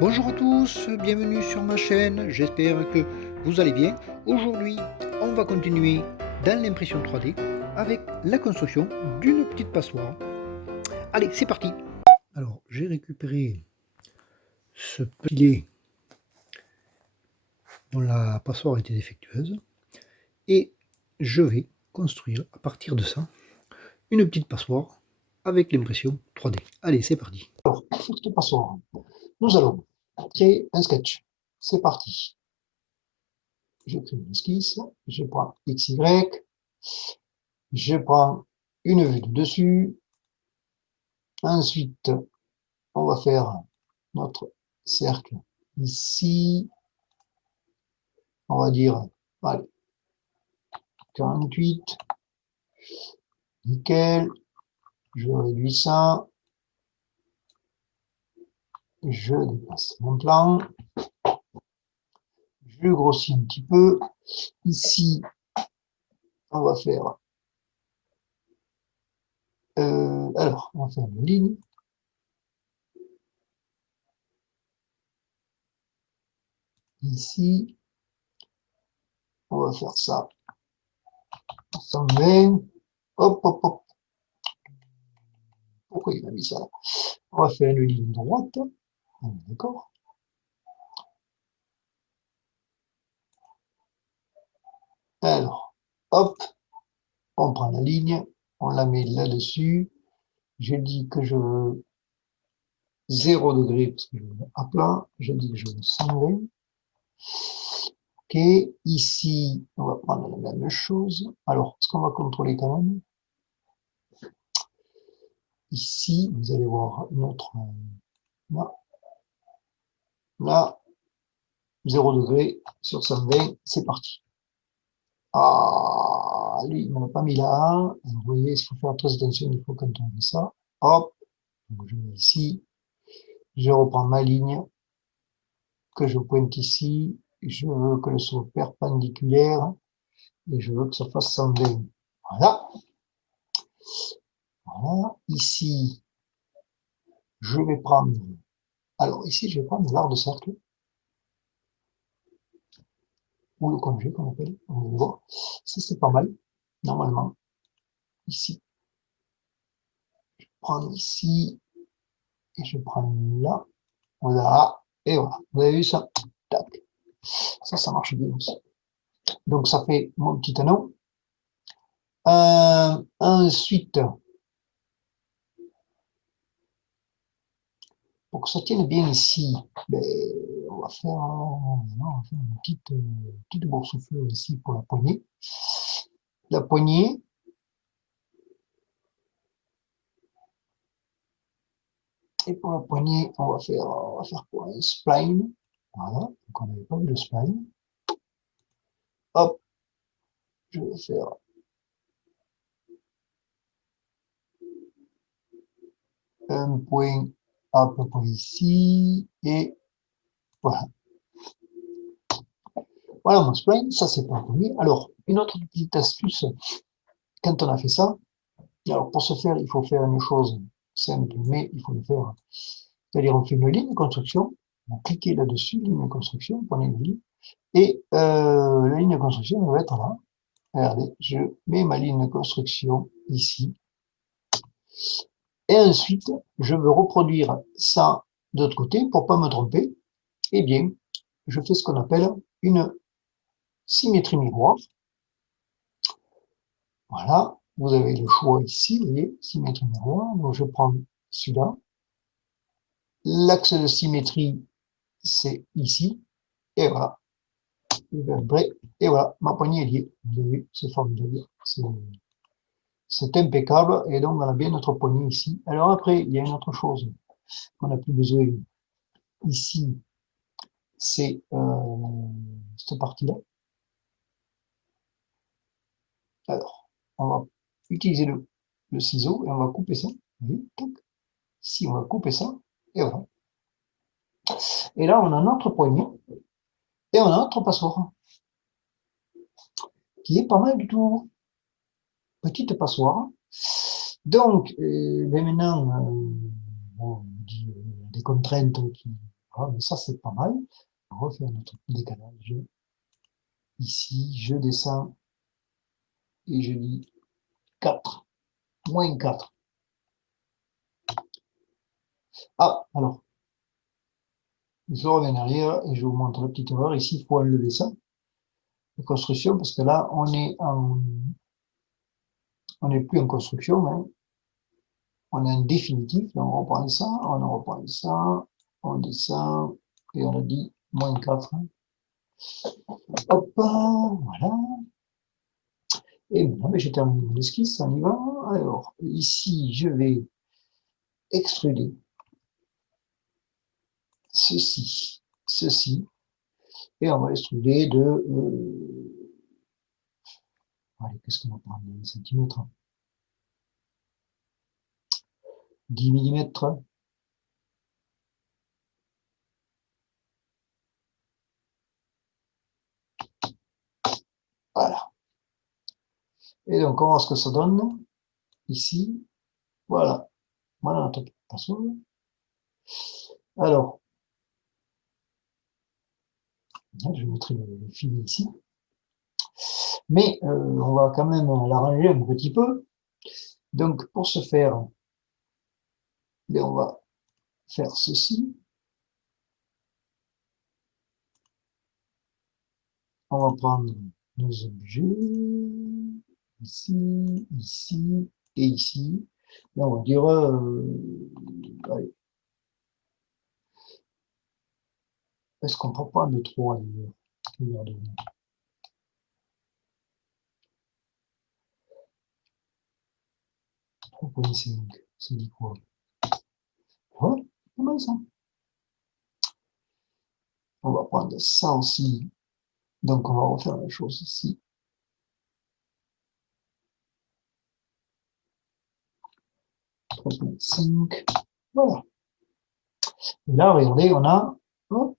Bonjour à tous, bienvenue sur ma chaîne, j'espère que vous allez bien. Aujourd'hui, on va continuer dans l'impression 3D avec la construction d'une petite passoire. Allez, c'est parti. Alors, j'ai récupéré ce pilet dont la passoire était défectueuse et je vais construire à partir de ça une petite passoire avec l'impression 3D. Allez, c'est parti. Alors, pour cette passoire, nous allons créer un sketch. C'est parti. Je crée une esquisse, je prends XY, je prends une vue de dessus. Ensuite, on va faire notre cercle ici. On va dire, allez, 48. Nickel. Je réduis ça. Je dépasse mon plan. Je grossis un petit peu. Ici, on va faire... alors, on va faire une ligne. Ici, on va faire ça. 120. Hop, hop, hop. Pourquoi il m'a mis ça là? On va faire une ligne droite. D'accord. Alors, hop, on prend la ligne, on la met là-dessus. Je dis que je veux 0 degré parce que je veux à plat. Je dis que je veux 120. Ok, ici, on va prendre la même chose. Alors, ce qu'on va contrôler quand même, ici, vous allez voir notre... Là, là 0 degré sur 120, c'est parti. Ah, lui, il ne m'a pas mis là. Alors, vous voyez, il faut faire très attention, il faut quand on fait ça. Hop, donc je mets ici, je reprends ma ligne que je pointe ici, je veux que le soit perpendiculaire et je veux que ça fasse 120. Voilà. Voilà. Ici, je vais prendre, alors ici, je vais prendre l'art de cercle, ou le congé qu'on appelle, on va voir. Ça, c'est pas mal, normalement. Ici, je prends ici, et je prends là, voilà, et voilà. Vous avez vu ça? Tac. Ça marche bien aussi. Donc, ça fait mon petit anneau. Ensuite, pour que ça tienne bien ici, ben, on va faire, une petite boursouflure ici pour la poignée. La poignée, et pour la poignée, on va faire quoi? Un spline. Voilà, donc on n'avait pas vu le spline. Hop, je vais faire un point à peu près ici, et voilà. Voilà mon spline, ça c'est pour la poignée. Alors, une autre petite astuce, quand on a fait ça, alors pour ce faire, il faut faire une chose simple, mais il faut le faire. C'est-à-dire, on fait une ligne de construction, vous cliquez là-dessus, ligne de construction, prenez une ligne, et la ligne de construction va être là. Regardez, je mets ma ligne de construction ici, et ensuite, je veux reproduire ça de l'autre côté pour pas me tromper. Eh bien, je fais ce qu'on appelle une symétrie miroir. Voilà, vous avez le choix ici, vous voyez, symétrie miroir. Donc, je prends celui-là. L'axe de symétrie, c'est ici, et voilà. Et voilà, ma poignée est liée. Vous avez vu, c'est formidable. C'est impeccable. Et donc, on a bien notre poignée ici. Alors après, il y a une autre chose qu'on n'a plus besoin ici. C'est cette partie-là. Alors, on va utiliser le ciseau et on va couper ça. Vous voyez, tac. Ici, on va couper ça. Et voilà. Et là, on a notre poignée. Et on a notre passoire. Qui est pas mal du tout. Petite passoire. Donc, maintenant, bon, on dit des contraintes Ah, mais ça, c'est pas mal. On va refaire notre décalage. Ici, je descends et je dis 4, moins 4. Ah, alors, je reviens en arrière et je vous montre la petite erreur. Ici, il faut enlever ça, la construction, parce que là, on n'est plus en construction, hein. On est en définitif. Donc on reprend ça, on reprend ça, on descend et on a dit moins 4. Hop, voilà. Et maintenant, j'ai terminé mon esquisse, on y va. Alors, ici, je vais extruder ceci, ceci, et on va extruder de... allez, qu'est-ce qu'on va prendre, centimètres, 10 millimètres. Voilà. Et donc, on va voir ce que ça donne. Ici, voilà. Voilà notre pinceau. Alors, je mettrai le fil ici. Mais on va quand même l'arranger un petit peu. Donc, pour ce faire, on va faire ceci. On va prendre nos objets, ici, ici et ici. Et on va dire, allez, est-ce qu'on peut prendre 3 d'ailleurs? 3,5, ça dit quoi? Ouais, pas mal ça. On va prendre ça aussi. Donc, on va refaire la chose ici. 3,5. Voilà. Et là, regardez, on a hop,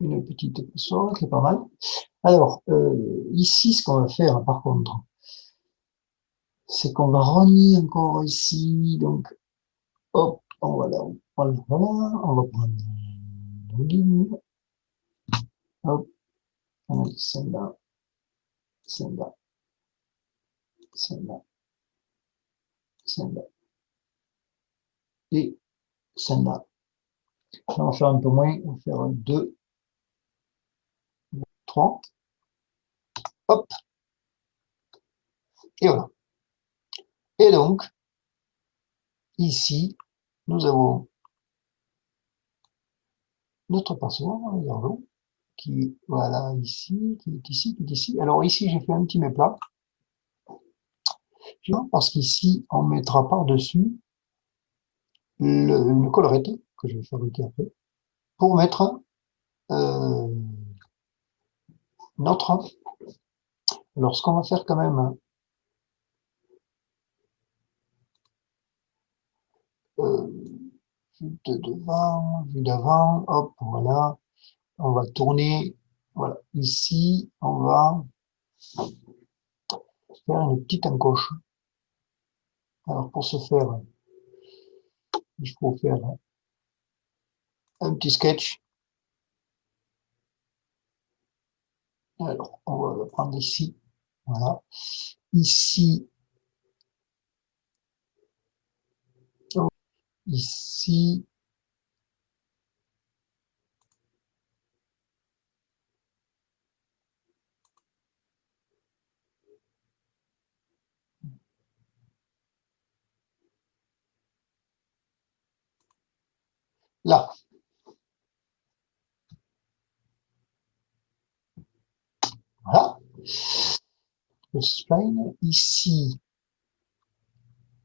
une petite épaisseur qui est pas mal. Alors, ici, ce qu'on va faire, par contre, c'est qu'on va renier encore ici. Donc, hop, voilà, voilà, on va prendre nos lignes. Hop, on a celle-là, celle-là, celle-là, celle-là et celle-là. On va faire un peu moins, on va faire 2, 3. Hop, et voilà. Et donc, ici, nous avons notre pinceau, regardons, qui est voilà ici, qui est ici, qui est ici. Alors ici, j'ai fait un petit méplat, parce qu'ici, on mettra par-dessus une collerette que je vais fabriquer après, pour mettre notre... Alors, ce qu'on va faire quand même, vue de devant, vue d'avant, hop, voilà, on va tourner, voilà, ici, on va faire une petite encoche. Alors, pour ce faire, il faut faire un petit sketch. Alors, on va le prendre ici, voilà. Ici, ici, là. Voilà. Le spline. Ici,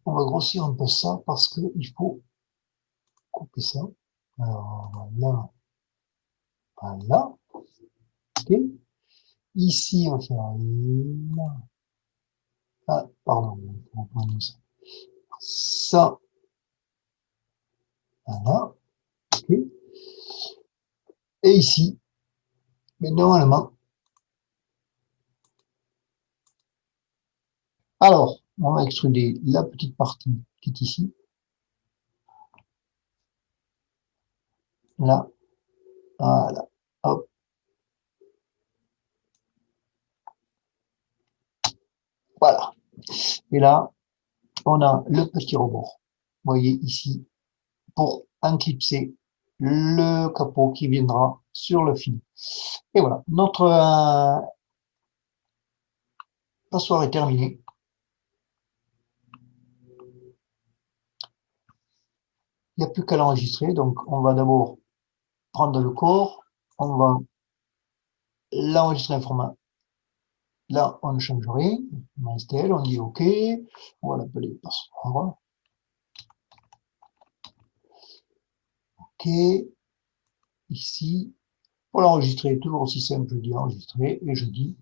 on va grossir un peu ça parce qu'il faut couper ça. Alors, là, voilà. Ok. Ici, on va faire là. Ah, pardon, on va prendre ça. Ça, voilà. Ok. Et ici, mais normalement. Alors, on va extruder la petite partie qui est ici. là, voilà, hop, voilà. Et là, on a le petit rebord. Vous voyez ici, pour enclipser le capot qui viendra sur le fil. Et voilà, notre passoire est terminée. Il n'y a plus qu'à l'enregistrer. Donc, on va d'abord prendre le corps, on va l'enregistrer en format. Là, on ne change rien. On dit OK. On va l'appeler passoire. OK. Ici, pour l'enregistrer, toujours aussi simple, je dis enregistrer et je dis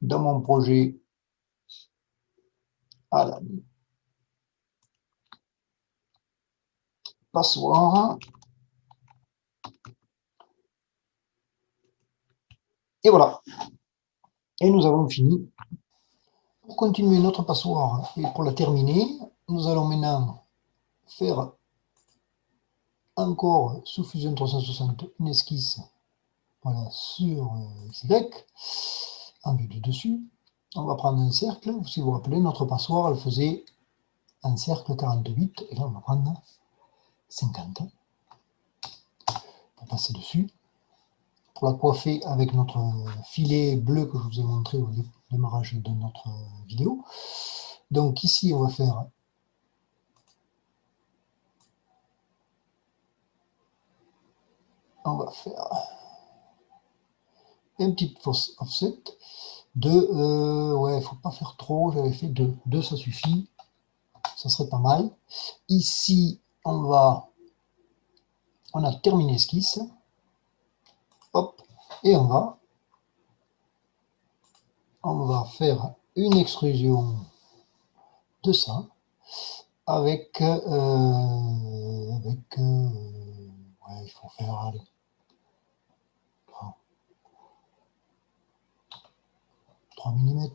dans mon projet à la passoire. Et voilà. Et nous avons fini. Pour continuer notre passoire et pour la terminer, nous allons maintenant faire encore sous Fusion 360 une esquisse, voilà, sur XY, en vue du dessus. On va prendre un cercle. Si vous vous rappelez, notre passoire, elle faisait un cercle 48. Et là, on va prendre 50 pour passer dessus. Pour la coiffer avec notre filet bleu que je vous ai montré au démarrage de notre vidéo. Donc ici, on va faire un petit offset de, ouais, il faut pas faire trop, j'avais fait 2. 2, ça suffit, ça serait pas mal. Ici, on a terminé l'esquisse, hop, et on va faire une extrusion de ça avec, ouais, il faut faire, allez, 3 mm,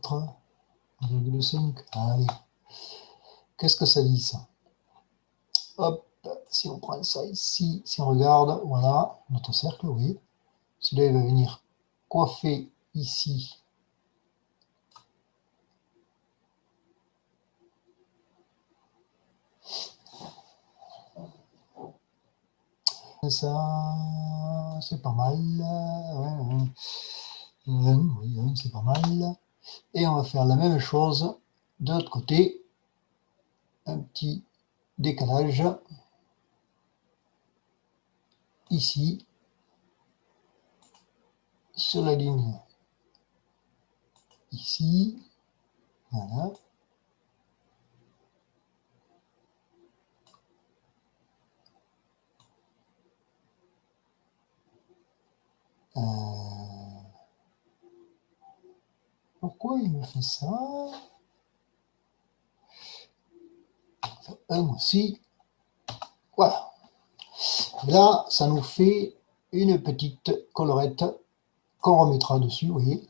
1,5, allez, qu'est-ce que ça dit ça? Hop, si on prend ça ici, si on regarde, voilà, notre cercle, oui, celui-là il va venir coiffer ici ça, c'est pas mal, ouais, oui, c'est pas mal, et on va faire la même chose de l'autre côté, un petit décalage ici sur la ligne ici, voilà. Pourquoi il me fait ça? Un aussi, voilà. Et là, ça nous fait une petite collerette qu'on remettra dessus, vous voyez.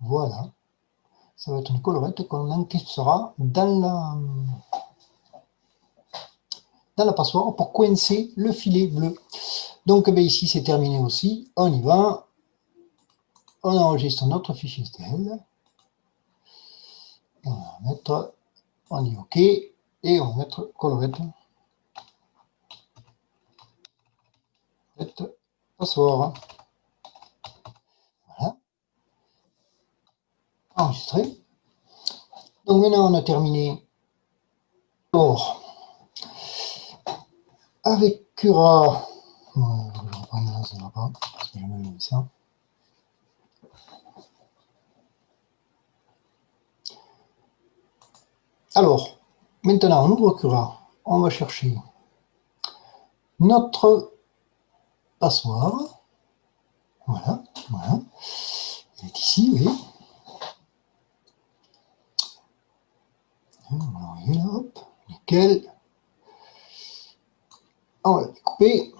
Voilà. Ça va être une collerette qu'on enclipsera dans la passoire pour coincer le filet bleu. Donc ben, ici, c'est terminé aussi. On y va. On enregistre notre fichier STL. On va mettre, on dit OK. Et on va mettre collerette. Passoire. Voilà. Enregistré. Donc maintenant, on a terminé. Or, avec Cura. Je vais reprendre là, ça ne va pas. Parce que j'ai mal mis ça. Alors, maintenant, on ouvre Cura. On va chercher notre passoire. Voilà, voilà. Elle est ici, oui. On va l'envoyer là, hop, nickel. On va la découper.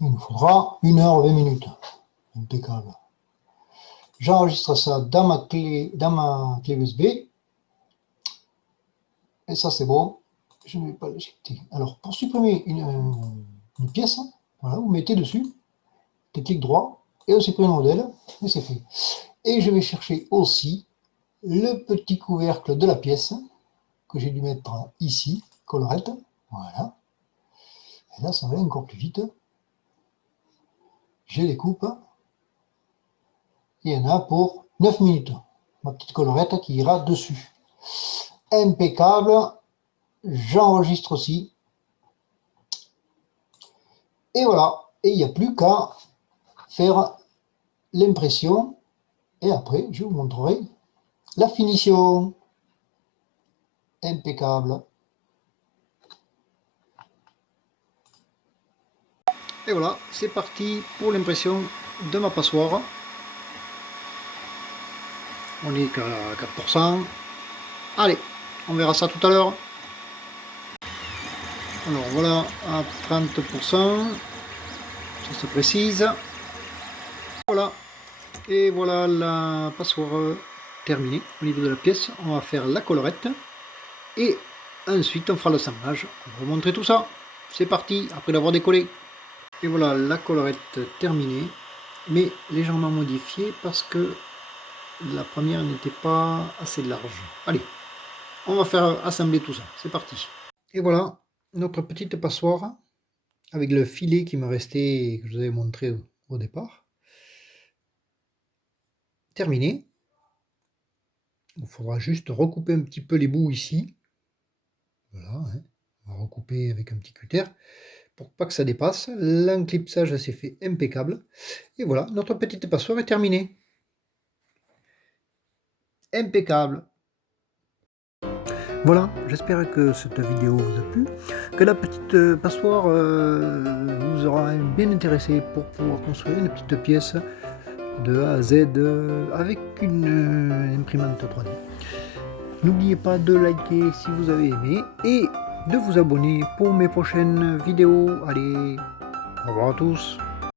Il nous faudra 1h20 minutes. Impeccable. J'enregistre ça dans ma clé USB. Et ça, c'est bon. je ne vais pas le citer. Alors, pour supprimer une pièce, voilà, vous mettez dessus, des clics droit, et on supprime le modèle, et c'est fait. Et je vais chercher aussi le petit couvercle de la pièce, que j'ai dû mettre ici, collerette, voilà. Et là, ça va encore plus vite. Je les coupe. Il y en a pour 9 minutes. Ma petite collerette qui ira dessus. Impeccable. J'enregistre aussi. Et voilà. Et il n'y a plus qu'à faire l'impression. Et après, je vous montrerai la finition. Impeccable. Et voilà, c'est parti pour l'impression de ma passoire. On est qu'à 4%. Allez, on verra ça tout à l'heure. Alors voilà, à 30%. Ça se précise. Voilà. Et voilà la passoire terminée au niveau de la pièce. On va faire la collerette. Et ensuite, on fera l'assemblage. On va vous montrer tout ça. C'est parti, après l'avoir décollé. Et voilà la collerette terminée, mais légèrement modifiée parce que la première n'était pas assez large. Allez, on va faire assembler tout ça. C'est parti. Et voilà notre petite passoire avec le filet qui me restait, que je vous avais montré au départ. Terminé. Il faudra juste recouper un petit peu les bouts ici. Voilà, hein. On va recouper avec un petit cutter pour pas que ça dépasse. L'enclipsage s'est fait impeccable. Et voilà, notre petite passoire est terminée. Impeccable. Voilà, j'espère que cette vidéo vous a plu, que la petite passoire vous aura bien intéressé pour pouvoir construire une petite pièce de A à Z avec une imprimante 3D. N'oubliez pas de liker si vous avez aimé et de vous abonner pour mes prochaines vidéos. Allez, au revoir à tous.